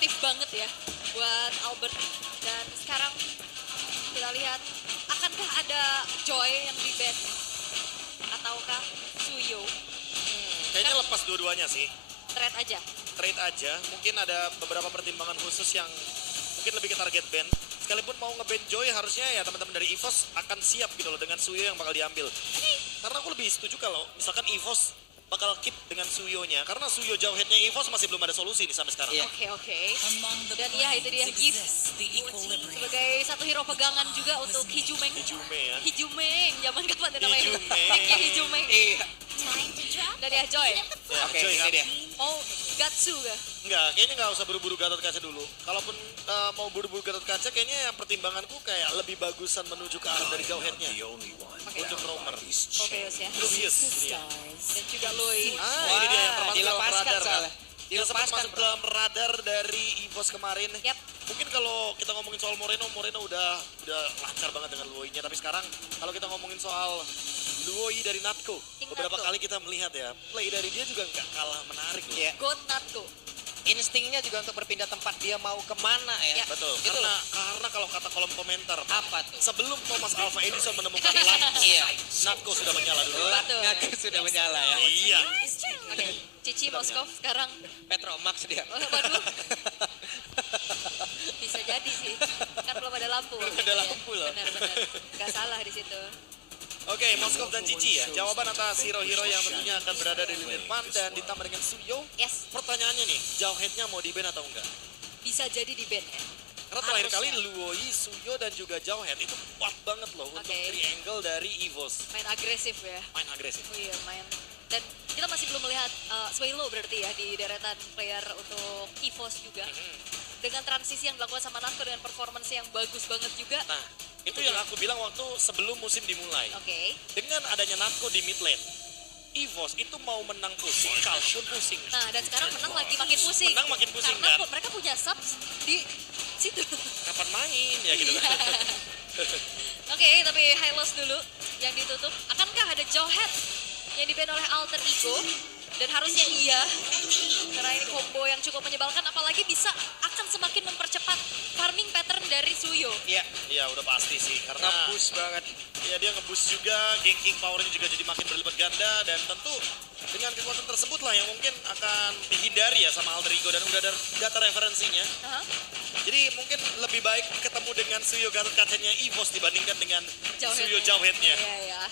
efektif banget ya buat Albert. Dan sekarang kita lihat, akankah ada Joy yang di ban? Ataukah Suyo? Kayaknya lepas dua-duanya sih. Trade aja. Trade aja, mungkin ada beberapa pertimbangan khusus yang mungkin lebih ke target ban. Sekalipun mau nge-ban Joy, harusnya ya teman-teman dari EVOS akan siap gitu loh dengan Suyo yang bakal diambil. Karena aku lebih setuju kalau misalkan EVOS bakal keep dengan Suyo-nya. Karena Suyo jauh headnya EVOS masih belum ada solusi nih sampai sekarang. Oke. Dan ya itu dia Gift sebagai satu hero pegangan juga untuk Hijumeng. Hijumeng, zaman kapan tuh namanya? Nicknya Hijumeng. Iya. Dan ya Joy, Ya, Oke, Joy ini kan? dia. mau Gatsu gak? Enggak, kayaknya nggak usah buru-buru Gatot Kaca dulu. Kalaupun mau buru-buru Gatot Kaca, kayaknya yang pertimbanganku kayak lebih bagusan menuju ke arah dari jauh headnya. Untuk roamer. Obvious ya. Lucius. Dia. Dan juga Lui. Ini dia yang termasuk dalam dilepaskan radar. soalnya. Yang sempat Dilepaskan, masuk dalam radar dari EVOS kemarin. Yap. Mungkin kalau kita ngomongin soal Moreno udah lancar banget dengan Luoy-nya. Tapi sekarang kalau kita ngomongin soal Luoy dari Natco, King beberapa Natco. kali kita melihat ya, play dari dia juga nggak kalah menarik loh. Iya. God Natko. Instingnya juga untuk berpindah tempat dia mau kemana ya. Ya. Betul, Gitu karena kalau kata kolom komentar, Apa tuh? sebelum Thomas Alva Edison menemukan lampu, Iya. Natco sudah menyala dulu. Betul. Ngaku sudah menyala ya. Iya. Oke, Cici Moskov sekarang. Petromax dia. Oh, waduh. Bisa jadi sih. Kan belum ada lampu. Belum ada lampu loh. Benar. Gak salah di situ. Oke, Moskov dan Cici ya. Jawaban atas hero-hero yang tentunya akan berada di lini depan dan ditambah dengan Suyo. Yes, Pertanyaannya nih, jauh headnya mau di ban atau enggak? bisa jadi di ban ya. Karena terakhir kali Harusnya. Luoyi, Suyo dan juga jauh head itu kuat banget loh untuk Oke. triangle dari EVOS. Main agresif ya. Main agresif. Oh iya, main. Dan kita masih belum melihat Swaylo berarti ya di deretan player untuk EVOS juga. Dengan transisi yang dilakukan sama Natko dengan performance yang bagus banget juga. Nah, itu yang aku bilang waktu sebelum musim dimulai. Oke. Dengan adanya Natko di mid lane, EVOS itu mau menang pusing, kalah pun pusing. Nah, dan sekarang menang lagi makin pusing. Menang makin pusing, Karena kan? mereka punya subs di situ. Kapan main ya gitu kan. Oke, tapi high loss dulu yang ditutup. Akankah ada Jawhead yang di-ban oleh Alter Ego? Dan harusnya iya, karena ini combo yang cukup menyebalkan, apalagi bisa akan semakin mempercepat farming pattern dari Suyo. Iya. Iya udah pasti sih, karena Nge-push banget. ya dia nge-boost juga, ganking powernya juga jadi makin berlipat ganda. Dan tentu dengan kekuatan tersebut lah yang mungkin akan dihindari ya sama Alter Ego. Dan udah ada data referensinya. Aha, Jadi mungkin lebih baik ketemu dengan Suyo Gatot Kacanya EVOS dibandingkan dengan Jawheadnya. Suyo Jawheadnya. Iya, ya.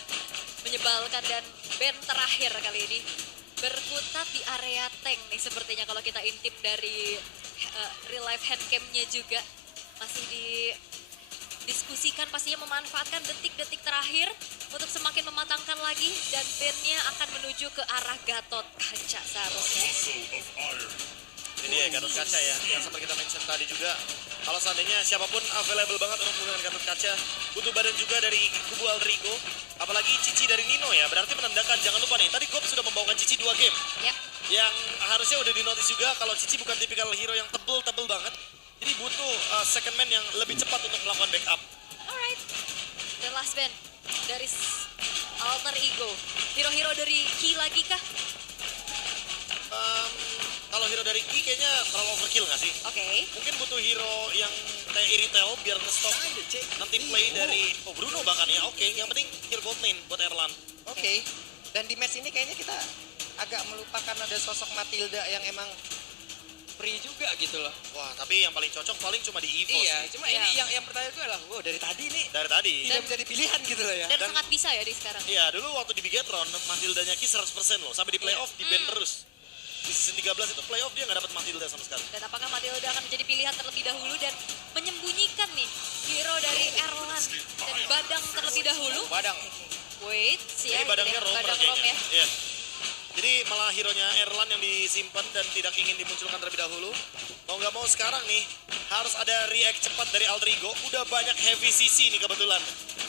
Menyebalkan dan ban terakhir kali ini. Berkutat di area tank nih sepertinya kalau kita intip dari real life handcamnya juga. Masih didiskusikan pastinya memanfaatkan detik-detik terakhir untuk semakin mematangkan lagi. Dan ban-nya akan menuju ke arah Gatot Kaca seharusnya. Ini dia Gatot Kaca ya, yang seperti kita mention tadi juga. Kalau seandainya siapapun available banget untuk menggunakan Gatot Kaca, butuh badan juga dari kubu Alter Ego. Apalagi Cici dari Nino ya, berarti menandakan jangan lupa nih, tadi Gop sudah membawakan Cici 2 game. Ya, Yang harusnya udah dinotis juga kalau Cici bukan tipikal hero yang tebel banget. Jadi butuh second man yang lebih cepat untuk melakukan backup. alright. Dan last ban dari Alter Ego. Hero-hero dari Ki lagi kah? Kalau hero dari Ki kayaknya terlalu overkill nggak sih? Oke. Mungkin butuh hero yang kayak Iritel biar nge-stop nanti play dari Bruno bahkan ya. Oke, yang penting kill gold lane buat Erlan. Oke. Dan di match ini kayaknya kita agak melupakan ada sosok Matilda yang emang free juga gitu loh. Wah, tapi yang paling cocok paling cuma di EVOS Iya, sih. cuma Iya. ini yang pertanyaan gue adalah, wow dari tadi nih Dari tadi. tidak menjadi pilihan gitu loh ya. Dan, Dan- sangat bisa ya di sekarang. Iya, dulu waktu di Bigetron, Matildanya Ki 100% loh. Sampai di playoff di ban terus. Di season 13 itu playoff dia nggak dapat Matilda sama sekali. Dan apakah Matilda akan menjadi pilihan terlebih dahulu dan menyembunyikan nih hero dari Erlan dan Badang terlebih dahulu? Badang. Wait, sih ya. Ini badangnya roamer Badang Rom kayaknya. ya. Iya. Jadi malah hero-nya Erlan yang disimpan dan tidak ingin dimunculkan terlebih dahulu. Mau nggak mau sekarang nih harus ada react cepat dari Alter Ego. Udah banyak heavy CC nih kebetulan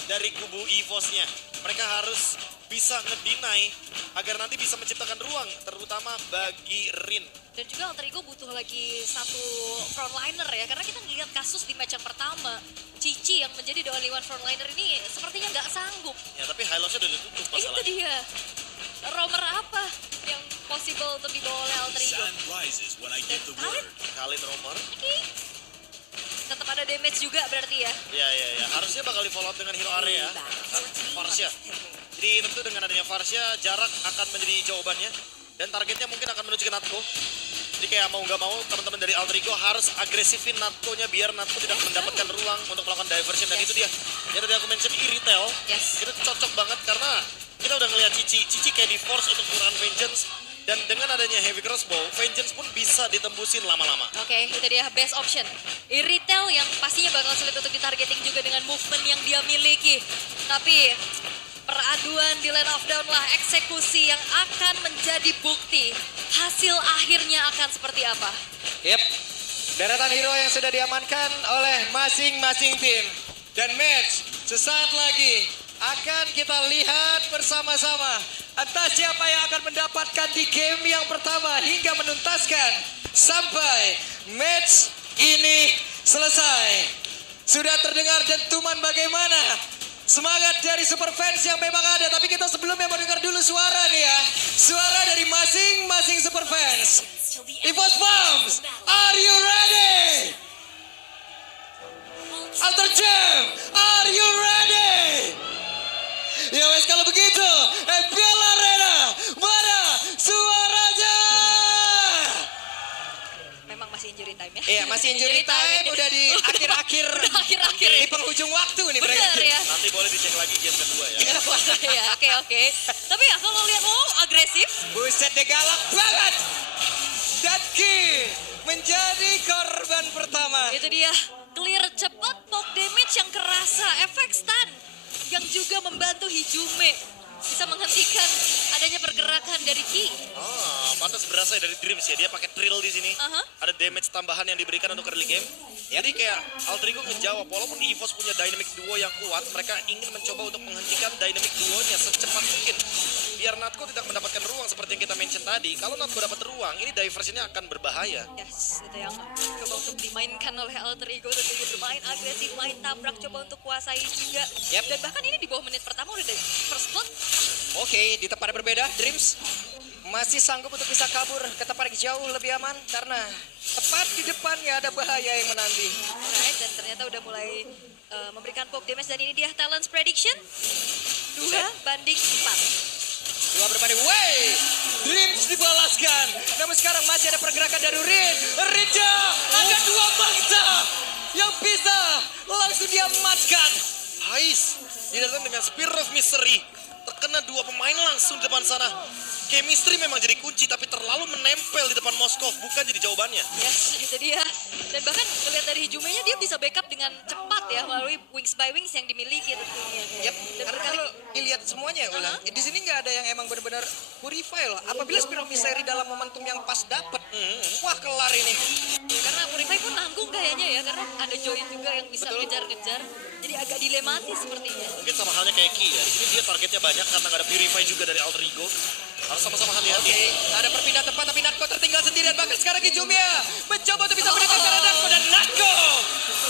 dari kubu EVOS-nya. Mereka harus bisa ngedinai agar nanti bisa menciptakan ruang terutama bagi Rin. Dan juga Alter Ego butuh lagi satu frontliner ya. Karena kita ngeliat kasus di match yang pertama. Cici yang menjadi the only one frontliner ini sepertinya nggak sanggup. Ya tapi highlight-nya udah ditutup Itu masalahnya. dia. Romer apa yang possible untuk dibawa oleh Alter Ego. Sun rises when I give the Khalid, word. Khalid Romer. oke. Tetap ada damage juga berarti ya. Ya. Harusnya bakal di follow up dengan hero area. Varsha. Jadi tentu dengan adanya Varsha, jarak akan menjadi jawabannya. Dan targetnya mungkin akan menuju ke Natko. Jadi kayak mau nggak mau teman-teman dari Alter Ego harus agresifin Natko-nya biar Natko tidak mendapatkan ruang untuk melakukan diversion. Dan itu dia. Yang tadi aku mention retail. Yes. Itu cocok banget karena kita udah ngeliat Cici kayak di force untuk menggunakan Vengeance. Dan dengan adanya heavy crossbow, Vengeance pun bisa ditembusin lama-lama. Oke, itu dia best option. Retail yang pastinya bakal sulit untuk ditargeting juga dengan movement yang dia miliki. Tapi peraduan di Land of Dawn lah eksekusi yang akan menjadi bukti. Hasil akhirnya akan seperti apa? Yep. Deretan hero yang sudah diamankan oleh masing-masing tim. Dan match sesaat lagi akan kita lihat bersama-sama. Entah siapa yang akan mendapatkan di game yang pertama hingga menuntaskan sampai match ini selesai. Sudah terdengar dentuman bagaimana semangat dari super fans yang memang ada. Tapi kita sebelumnya mau dengar dulu suara nih ya. Suara dari masing-masing super fans. EVOS Bombs, are you ready? Alter Jam, are you ready? Ya wes kalau begitu, Piala Arena, mana suaranya? Memang masih injury time ya? Iya masih injury time, ini. udah di akhir-akhir, Udah akhir-akhir di penghujung waktu nih mereka. Bener ya? Nanti boleh dicek lagi game kedua ya. Ya, oke. Tapi ya kalau lihat agresif, Buset deh galak banget. Datki menjadi korban pertama. itu dia clear cepat, poke damage yang kerasa, efek stun yang juga membantu Hijume bisa menghentikan adanya pergerakan dari Ki. Pantas berasa dari Dreams ya, dia pakai trill di sini. Aha. Ada damage tambahan yang diberikan untuk early game. Jadi kayak Alter Ego ngejawab, walaupun EVOS punya dynamic duo yang kuat, mereka ingin mencoba untuk menghentikan dynamic duonya secepat mungkin. Biar Natko tidak mendapatkan ruang seperti yang kita mention tadi. Kalau Natko dapat ruang, ini diversionnya akan berbahaya. Yes, itu yang coba untuk dimainkan oleh Alter Ego. Tentunya bermain agresif, main tabrak, coba untuk kuasai juga. Yep. Dan bahkan ini di bawah menit pertama udah dari first blood. Oke, di tempat yang berbeda, Dreams masih sanggup untuk bisa kabur ke tempat yang jauh lebih aman karena tepat di depannya ada bahaya yang menanti. Alright, dan ternyata udah mulai memberikan poke damage. Dan ini dia Talents Prediction 2-4. 2 berbanding, Dreams dibalaskan. Namun sekarang masih ada pergerakan dari Rin. Rinja, ada 2 bangsa yang bisa langsung diamankan. Ais, didatang dengan Spear of Mystery. Terkena 2 pemain langsung di depan sana. Chemistry memang jadi kunci, tapi terlalu menempel di depan Moskov, bukan jadi jawabannya. Yes, itu dia. Dan bahkan melihat dari Hijumenya dia bisa backup dengan cepat ya melalui wings by wings yang dimiliki tentunya. Yep, Dan karena berkali kalau dilihat semuanya ulang, di sini nggak ada yang emang benar-benar purify loh. Apabila Spear of Mystery dalam momentum yang pas dapet, wah kelar ini. ya, karena Purify pun nanggung kayaknya ya, karena ada Join juga yang bisa Betul. ngejar-ngejar. Jadi agak dilematis sepertinya. Mungkin sama halnya kayak Ki ya. Di sini dia targetnya banyak karena nggak ada Purify juga dari Alter Ego. Harus sama-sama hati-hati. Oke, ada perpindahan tempat tapi Natko tertinggal sendirian. Bahkan sekarang Kijumia mencoba untuk bisa mendekatkan Natko dan Natko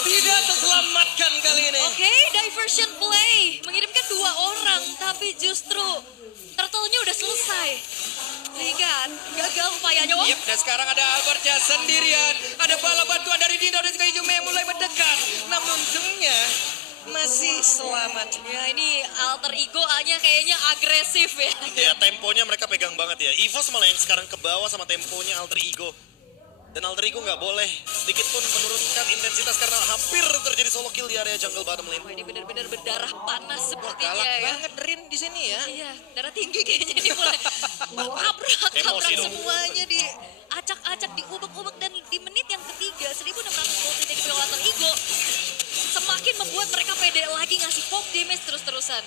tidak terselamatkan kali ini. Oke, diversion play. Mengirimkan 2 orang, tapi justru turtle-nya udah selesai. Sehingga gagal upayanya. Oh, Yep, dan sekarang ada Albertnya sendirian. Ada bala bantuan dari Dino dan juga Kijumia yang mulai mendekat. Namun untungnya masih selamat. ya ini Alter Ego-nya kayaknya agresif ya. Ya, temponya mereka pegang banget ya. EVOS malah yang sekarang ke bawah sama temponya Alter Ego. Dan Alter Ego nggak boleh sedikit pun menurunkan intensitas karena hampir terjadi solo kill di area jungle bottom lane. Wah, ini benar-benar berdarah panas sepertinya Galak ya. banget Rin di sini ya. Iya, darah tinggi kayaknya ini mulai tabrak Emosi dong. semuanya di acak-acak, diubek-ubek. Dan di menit yang ketiga 1600 gold yang dipegang Alter Ego semakin membuat mereka pede lagi ngasih poke damage terus-terusan.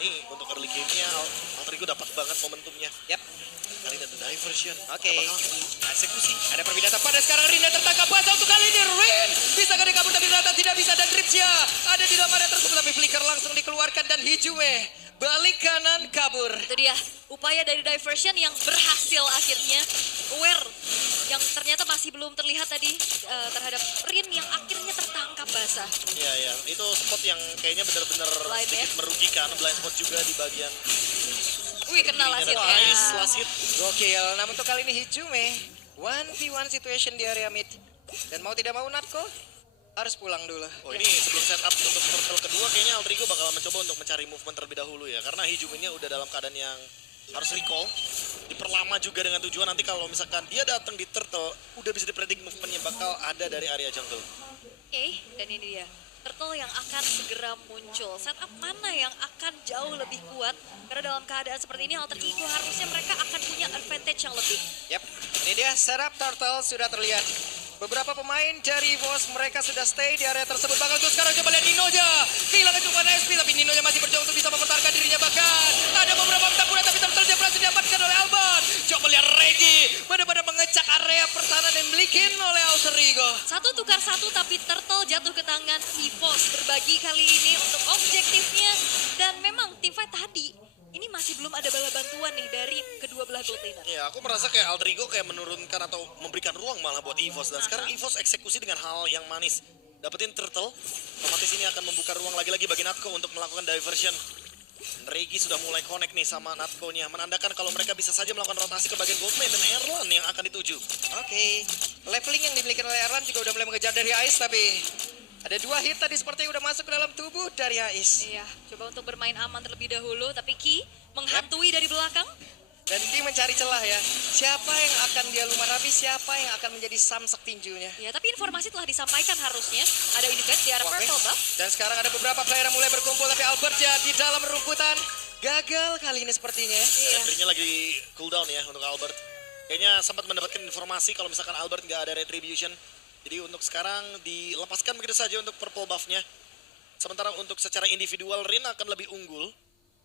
Ini untuk early game-nya Alter Ego dapat banget momentumnya. Yep. Kali ini ada diversion. Oke. Eksekusi. Ada perpindahan pada sekarang Rin dan tertangkap basah untuk kali ini. Rin bisa gak kabur tapi ternyata tidak bisa. Dan Dripsya ada di dalam area tersebut tapi Flicker langsung dikeluarkan dan Hijume balik kanan kabur. Itu dia upaya dari diversion yang berhasil akhirnya. Aware yang ternyata masih belum terlihat tadi terhadap Rin yang akhirnya tertangkap basah. Iya, ya. Itu spot yang kayaknya benar-benar Blind sedikit ya. merugikan. Blind spot juga di bagian Wih, kena last hit. Nice, last hit. Gokil. Namun untuk kali ini Hijume 1v1 situation di area mid. Dan mau tidak mau Natko harus pulang dulu. Oh ini sebelum setup untuk turtle kedua kayaknya Aldrigo bakal mencoba untuk mencari movement terlebih dahulu ya. Karena Hijume-nya udah dalam keadaan yang harus recall. Diperlama juga dengan tujuan nanti kalau misalkan dia datang di turtle, udah bisa dipredik movementnya bakal ada dari area jungle. Oke, dan ini dia. Turtle yang akan segera muncul. Setup mana yang akan jauh lebih kuat? Karena dalam keadaan seperti ini Alter Ego harusnya mereka akan punya advantage yang lebih. Yap, ini dia setup turtle sudah terlihat. Beberapa pemain dari EVOS mereka sudah stay di area tersebut. Bakal tuh sekarang coba lihat Ninoja. Kehilangan cuma SP tapi Ninoja masih berjuang untuk bisa mempertahankan dirinya. Bahkan ada beberapa pertempuran tapi turtle berhasil diamankan oleh Alban. Coba lihat Regi benar-benar mengecek area pertahanan yang dimiliki oleh Alter Ego. Satu tukar satu tapi Turtle jatuh ke tangan EVOS berbagi kali ini untuk objektifnya. Dan memang teamfight tadi ini masih belum ada bala bantuan nih dari kedua belah gold laner. Ya, aku merasa kayak Aldrigo kayak menurunkan atau memberikan ruang malah buat EVOS. Dan sekarang EVOS eksekusi dengan hal yang manis. Dapetin turtle, otomatis ini akan membuka ruang lagi-lagi bagi Natko untuk melakukan diversion. Regi sudah mulai connect nih sama Natko-nya. Menandakan kalau mereka bisa saja melakukan rotasi ke bagian gold lane dan Erlan yang akan dituju. Oke, leveling yang dimiliki oleh Erlan juga udah mulai mengejar dari Ice tapi ada 2 hit tadi sepertinya udah masuk ke dalam tubuh dari Ice. Iya, coba untuk bermain aman terlebih dahulu tapi Ki menghantui dari belakang. Dan Ki mencari celah ya. Siapa yang akan dia lumah rapi, siapa yang akan menjadi samsak tinjunya. Ya, tapi informasi telah disampaikan harusnya. Ada invade di arah Oke. purple buff. Dan sekarang ada beberapa player yang mulai berkumpul tapi Albert ya di dalam rumputan. Gagal kali ini sepertinya. Iya. Retrinya lagi cooldown ya untuk Albert. Kayaknya sempat mendapatkan informasi kalau misalkan Albert nggak ada retribution. Jadi untuk sekarang dilepaskan begitu saja untuk purple buff-nya. Sementara untuk secara individual Rin akan lebih unggul.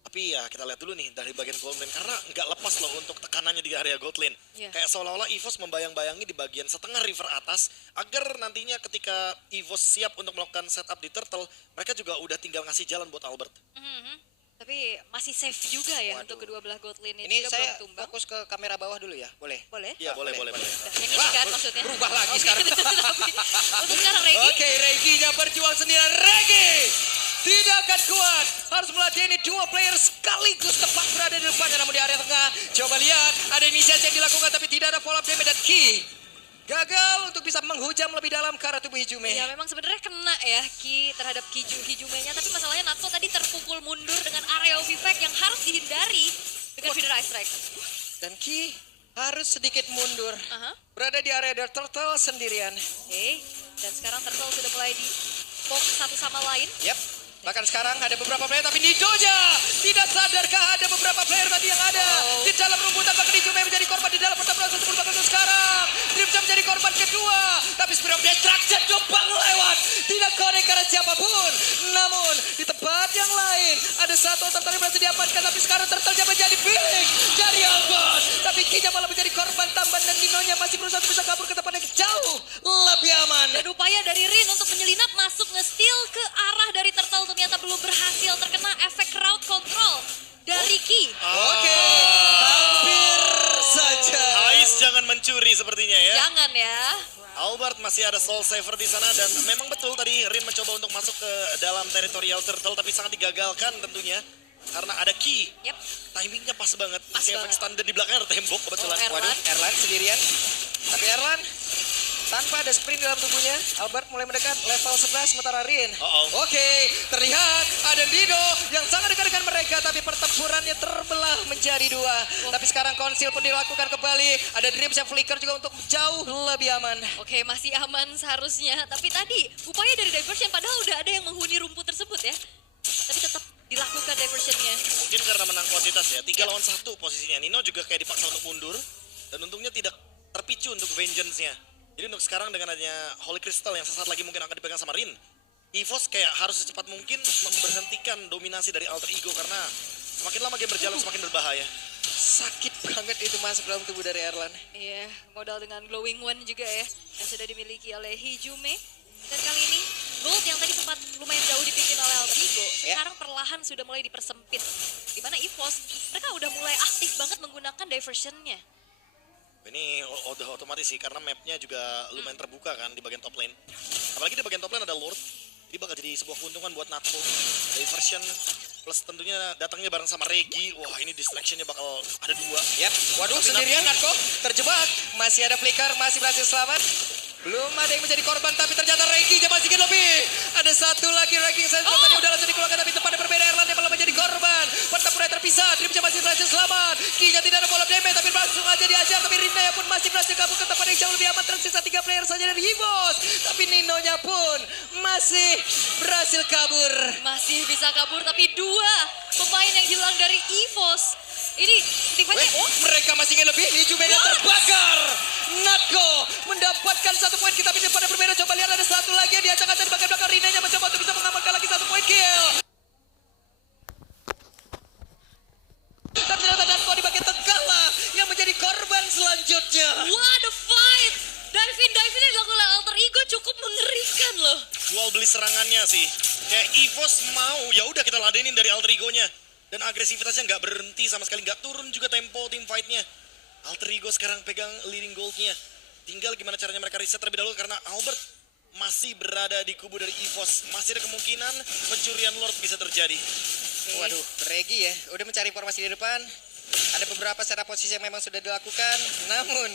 Tapi ya kita lihat dulu nih dari bagian gold lane. Karena nggak lepas loh untuk tekanannya di area gold lane. Iya. Kayak seolah-olah EVOS membayang-bayangi di bagian setengah river atas. Agar nantinya ketika EVOS siap untuk melakukan setup di turtle. Mereka juga udah tinggal ngasih jalan buat Albert. Mhm. Tapi masih safe juga ya Waduh. untuk kedua belah gold lane Ini juga saya belum tumbang. fokus ke kamera bawah dulu ya, boleh? Boleh? Iya boleh. Nah, yang ini kan maksudnya. Berubah lagi Oke, sekarang. tapi untuk sekarang Regi. Oke, Reginya berjuang sendirian. Regi tidak akan kuat. Harus meladeni 2 player sekaligus tepat berada di depannya. Namun di area tengah, coba lihat. Ada inisiasi yang dilakukan tapi tidak ada follow up damage. Dan Ki gagal untuk bisa menghujam lebih dalam ke arah tubuh Hijume. Ya memang sebenarnya kena ya Ki terhadap Hijumenya. Tapi masalahnya Natko tadi terpukul mundur dengan area of effect yang harus dihindari dengan feeder ice strike. Dan Ki harus sedikit mundur. Aha. Berada di area The Turtle sendirian. Oke, dan sekarang Turtle sudah mulai di poke satu sama lain. Yap. Bahkan sekarang ada beberapa player tapi Nidoja tidak sadarkah ada beberapa player tadi yang ada di dalam rumputan. Bahkan Hijume menjadi korban di dalam pertempuran tersebut. Bahkan untuk sekarang Dripja menjadi korban kedua. Tapi Spirit of Destruction jopang lewat. Tidak connect karena siapapun. Namun di tempat yang lain ada satu Turtle yang berhasil diamankan. Tapi sekarang Turtle menjadi pilih dari Albon. Tapi Kinya malah menjadi korban tambahan dan Ninonya masih berusaha untuk bisa kabur ke tempat yang jauh lebih aman. Dan upaya dari Rin untuk menyelinap masuk nge-steal ke arah dari Turtle ternyata belum berhasil terkena efek crowd control dari Ki. Oke, hampir saja. Ais jangan mencuri sepertinya ya. Jangan ya. Albert masih ada soul saver di sana dan memang betul tadi Rin mencoba untuk masuk ke dalam teritorial turtle tapi sangat digagalkan tentunya karena ada Ki. Yep. Timingnya pas banget. Pas Masih efek banget. standar di belakang ada tembok kebetulan. Oh, Erlan. Waduh, Erlan sendirian. Tapi Erlan tanpa ada sprint dalam tubuhnya, Albert mulai mendekat level 11 sementara Rin. Uh-oh. Oke, terlihat ada Dido yang sangat dekat dengan mereka tapi pertempurannya terbelah menjadi 2. Tapi sekarang konsil pun dilakukan kembali. Ada Dreams yang flicker juga untuk jauh lebih aman. Oke, masih aman seharusnya. Tapi tadi upaya dari diversion padahal udah ada yang menghuni rumput tersebut ya. Tapi tetap dilakukan diversionnya. Mungkin karena menang kuantitas ya. 3 lawan 1 posisinya. Nino juga kayak dipaksa untuk mundur dan untungnya tidak terpicu untuk vengeance-nya. Jadi untuk sekarang dengan adanya Holy Crystal yang sesaat lagi mungkin akan dipegang sama Rin, EVOS kayak harus secepat mungkin memberhentikan dominasi dari Alter Ego karena semakin lama game berjalan semakin berbahaya. Sakit banget itu masuk dalam tubuh dari Erlan. Iya, modal dengan Glowing One juga ya yang sudah dimiliki oleh Hijume. Dan kali ini gold yang tadi sempat lumayan jauh dipimpin oleh Alter Ego, sekarang perlahan sudah mulai dipersempit. Di mana EVOS mereka udah mulai aktif banget menggunakan diversionnya. Ini udah otomatis sih karena mapnya juga lumayan terbuka kan di bagian top lane. Apalagi di bagian top lane ada Lord, jadi bakal jadi sebuah keuntungan buat Natko. Diversion Plus tentunya datangnya bareng sama Regi. Wah, ini distractionnya bakal ada 2. Yap, waduh Tapi sendirian Natko terjebak. Masih ada flicker, masih berhasil selamat. Belum ada yang menjadi korban, tapi ternyata Regi masih ingin lebih. Ada satu lagi Regi yang saya tadi udah langsung dikeluarkan, tapi tempatnya berbeda. Erlan yang malah menjadi korban. Pertempuran terpisah, Dreamsnya masih berhasil selamat. Kinya tidak ada bola damage, tapi langsung aja diajar. Tapi Rinaya pun masih berhasil kabur ke tempat yang jauh lebih aman. Tersisa 3 player saja dari EVOS. Tapi Ninonya pun masih berhasil kabur. Masih bisa kabur, tapi 2 pemain yang hilang dari EVOS. Ini tiba-tiba, Weh, mereka masih ingin lebih. Hijau medan terbakar. Natko mendapatkan 1 poin. Kita pindah pada berbeda. Coba lihat ada satu lagi yang diacak-acak di bagian belakang. Rinanya mencoba untuk bisa mengamankan lagi 1 poin kill. Tapi ternyata Natko di bagian tengah lah yang menjadi korban selanjutnya. what a fight! Dive-in yang dilakukan oleh Alter Ego cukup mengerikan loh. Jual beli serangannya sih. Kayak EVOS mau, ya udah kita ladenin dari Alter Ego-nya. Dan agresivitasnya nggak berhenti sama sekali, nggak turun juga tempo tim fight-nya. Alter Ego sekarang pegang leading gold-nya. Tinggal gimana caranya mereka reset terlebih dahulu karena Albert masih berada di kubu dari EVOS. Masih ada kemungkinan pencurian Lord bisa terjadi. Waduh, Regi ya, udah mencari informasi di depan. Ada beberapa setup posisi yang memang sudah dilakukan, namun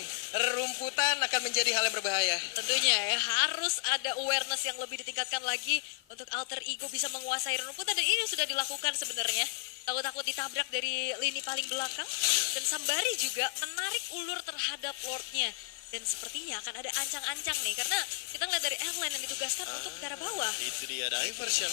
rumputan akan menjadi hal yang berbahaya. Tentunya ya, harus ada awareness yang lebih ditingkatkan lagi untuk Alter Ego bisa menguasai rumputan, dan ini sudah dilakukan sebenarnya. Takut-takut ditabrak dari lini paling belakang, dan Sambari juga menarik ulur terhadap Lordnya. Dan sepertinya akan ada ancang-ancang nih, karena kita ngeliat dari Airline yang ditugaskan untuk ke arah bawah. Itu dia diversion.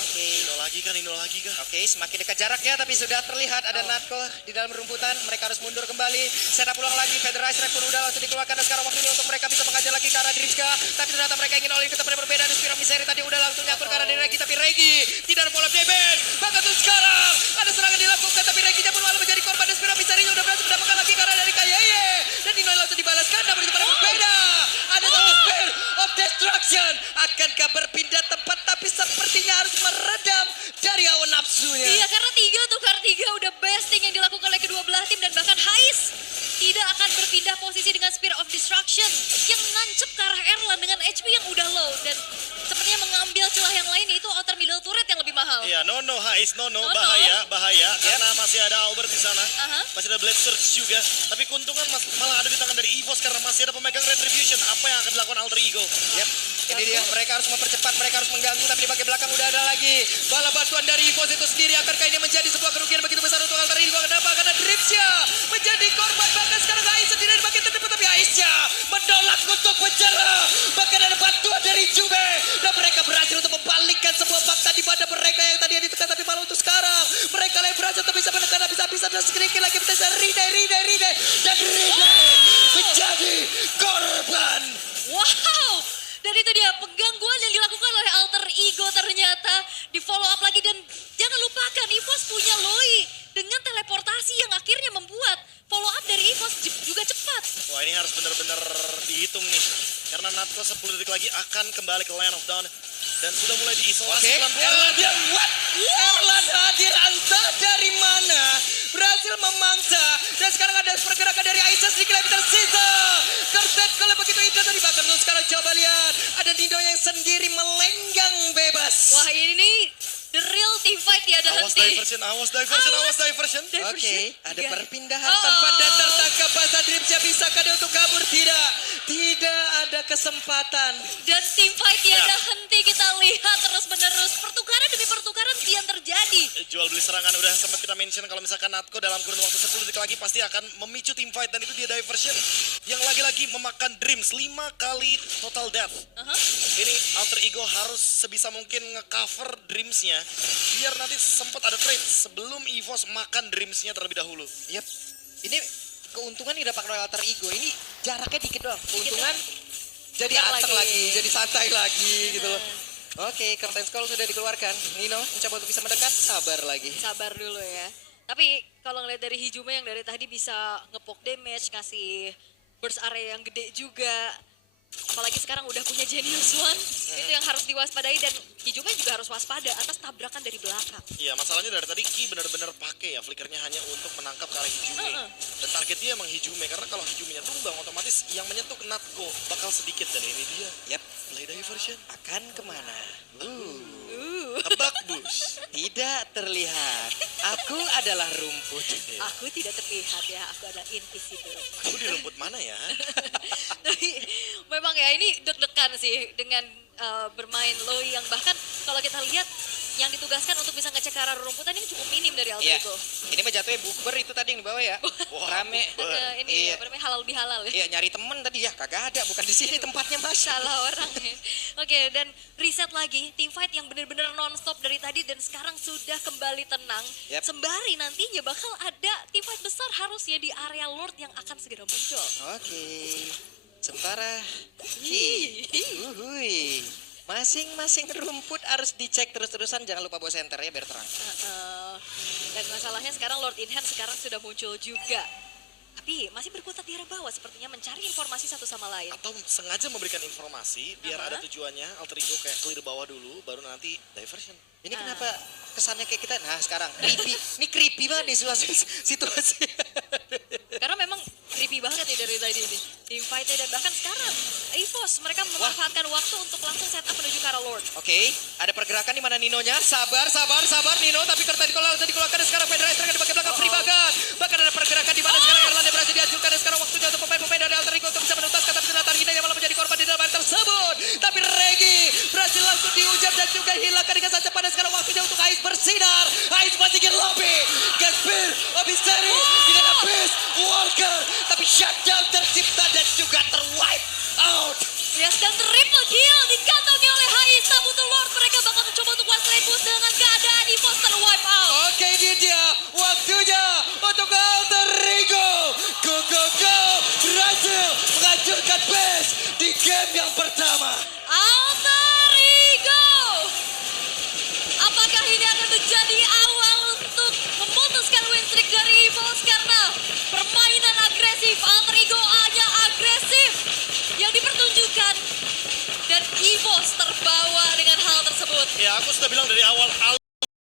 Oke. Nino lagi kah? Oke, semakin dekat jaraknya, tapi sudah terlihat ada Natko di dalam rumputan. Mereka harus mundur kembali. Setup ulang lagi, Federasi Rack pun udah langsung dikeluarkan. Dan sekarang waktunya untuk mereka bisa mengajar lagi ke arah Dreamska. Tapi ternyata mereka ingin oleh ke tempat yang berbeda. Ada Spira Miseri tadi udah langsung nyatur ke arah Regi. Tapi Regi tidak ada bola damage. Bahkan tuh sekarang ada serangan dilakukan. Tapi Regi pun malah menjadi korban. Dan Spira Miseri udah berhasil mendapatkan lagi ke arah dari Kayeye. Dan Nino langsung dibalaskan. Namun itu pada berbeda. Ada satu Spear of Destruction. Akankah berpindah tempat, tapi sepertinya harus meredam dari hawa nafsunya. Iya, karena 3 tukar 3 udah besting yang dilakukan oleh kedua belah tim, dan bahkan Hais tidak akan berpindah posisi dengan Spear of Destruction yang nancep ke arah Erlan dengan HP yang udah low, dan sepertinya mengambil celah yang lain, yaitu outer middle turret yang lebih mahal. Iya, no, Hais, no, No. bahaya. Karena masih ada Albert di sana. Aha. Masih ada Blade Surge juga. Tapi keuntungan malah ada di tangan dari EVOS karena masih ada pemegang Retribution. Apa yang akan dilakukan Alter Ego? Yap, ini dia. Mereka harus mempercepat, mereka harus mengganggu, tapi di bagian belakang udah ada lagi bala bantuan dari EVOS itu sendiri. Akankah ini menjadi sebuah kerugian begitu besar untuk Alter Ego? Kenapa? Karena Dripsya menjadi korban. Bahkan sekarang Ais sendiri di bagian terdepan, tapi Aisnya menolak untuk menyerah. Bahkan ada bantuan dari Juve, dan mereka berhasil untuk membalikkan sebuah fakta di mana mereka yang tadi ditekan, tapi malah untuk sekarang mereka yang berhasil untuk bisa menekan habis-habisan, dan sedikit lagi bisa Ride dan Ride menjadi korban. Wow, dan itu dia penggangguan yang dilakukan oleh Alter Ego ternyata di follow up lagi, dan jangan lupakan EVOS punya Loi dengan teleportasi yang akhirnya membuat follow up dari EVOS juga cepat. Wah, ini harus benar-benar dihitung nih. Karena Natko 10 detik lagi akan kembali ke Land of Dawn. Dan sudah mulai diisolasi Oke, pelan-pelan. Erlan yang what? Erlan hadir entah dari mana, berhasil memangsa, dan sekarang ada pergerakan dari Aisyah sedikit lagi tersisa. Terset kalau begitu indah tadi, bahkan tuh sekarang coba lihat ada Nino yang sendiri melenggang bebas. Wah, ini nih the real team fight tiada Awas henti. diversion. Oke, ada Tiga. perpindahan Oh. tempat dan tertangkap bahasa Dripsya. Bisakah dia untuk kabur? Tidak ada kesempatan. Dan team fight tiada henti, kita lihat terus-menerus. Pertukaran demi pertukaran kian terjadi. Jual beli serangan udah sempat kita mention kalau misalkan Natko dalam kurun waktu 10 detik lagi pasti akan memicu team fight, dan itu dia diversion yang lagi-lagi memakan Dreams 5 kali total death. Aha. Ini Alter Ego harus sebisa mungkin nge-cover Dreams-nya biar nanti sempat ada trade sebelum EVOS makan Dreams-nya terlebih dahulu. Yap, ini keuntungan yang didapat oleh Alter Ego ini jaraknya dikit doang. Keuntungan jadi Biar anteng lagi. lagi, jadi santai lagi gitu loh. Oke, Curtain Skull sudah dikeluarkan. Nino mencoba untuk bisa mendekat, sabar lagi. Sabar dulu ya. Tapi kalau ngeliat dari Hijume yang dari tadi bisa ngepok damage, ngasih burst area yang gede juga. Apalagi sekarang udah punya Genius One, itu yang harus diwaspadai, dan Hijume juga harus waspada atas tabrakan dari belakang. Iya, masalahnya dari tadi Ki benar-benar pakai ya flickernya hanya untuk menangkap ke arah Hijume. Dan targetnya emang Hijume, karena kalau Hijumenya tumbang otomatis yang menyentuh Natko bakal sedikit, dan ini dia. Yap, Play diversion. akan kemana? Tebak Bus. Tidak terlihat. Aku adalah rumput. Aku tidak terlihat ya, aku adalah invisible. Aku di rumput mana ya? Tapi memang ya ini deg-degan sih dengan bermain Loi yang bahkan kalau kita lihat yang ditugaskan untuk bisa ngecek ke arah rumputan ini cukup minim dari Alter Iya. Ego. Ini mah jatuhnya bukber itu tadi yang dibawa ya. Rame. Ini Iya. ya, apa namanya, halal bihalal ya. Iya, nyari temen tadi ya. Kagak ada, bukan di sini tempatnya Mas. Salah orang ya. Oke, dan reset lagi team fight yang benar-benar non-stop dari tadi dan sekarang sudah kembali tenang. Yap. Sembari nantinya bakal ada team fight besar harusnya di area Lord yang akan segera muncul. Oke. Sementara Uhuy. Masing-masing rumput harus dicek terus-terusan, jangan lupa bawa senter ya biar terang. Dan masalahnya sekarang Lord in Hand sekarang sudah muncul juga. Tapi masih berkutat di arah bawah sepertinya mencari informasi satu sama lain. Atau sengaja memberikan informasi biar Aha. ada tujuannya. Alter Ego kayak clear bawah dulu, baru nanti diversion. Ini kenapa kesannya kayak kita? Nah sekarang creepy, ini creepy banget nih situasi. Karena memang creepy banget nih dari tadi ini. Team fight-nya dan bahkan sekarang EVOS mereka memanfaatkan waktu untuk langsung setup menuju ke arah Lord. Oke, ada pergerakan di mana Ninonya. Sabar Nino. Tapi tadi dikeluarkan dan sekarang Fedra Estrella di bagian belakang free banget. Bahkan ada pergerakan di mana sekarang Erlanda berhasil dihancurkan dan sekarang waktunya untuk pemain-pemain dari Alter Ego untuk bisa menuntaskan, tapi ternyata Hina yang malah menjadi korban di dalam hal tersebut. Tapi Regi berhasil langsung dihujam dan juga hilangkan dengan saja pada sekarang waktunya untuk Ais bersinar. Ais masih ingin lobby. Gaspir, Obiseri dengan Abyss, Walker. Tapi shutdown tercipta dan juga terwipe out. Yes, dan triple kill dikantongi oleh Hais. Untuk Lord mereka bakal mencoba untuk one straight boost dengan keadaan EVOS terwipe out. Oke, ini dia waktunya untuk Alter Ego. Go. Berhasil menghancurkan base di game yang pertama. Alter Ego. Apakah ini akan menjadi awal untuk memutuskan win streak dari EVOS karena permainan agresif Alter Ego hanya agresif yang dipertunjukkan dan EVOS terbawa dengan hal tersebut. Ya aku sudah bilang dari awal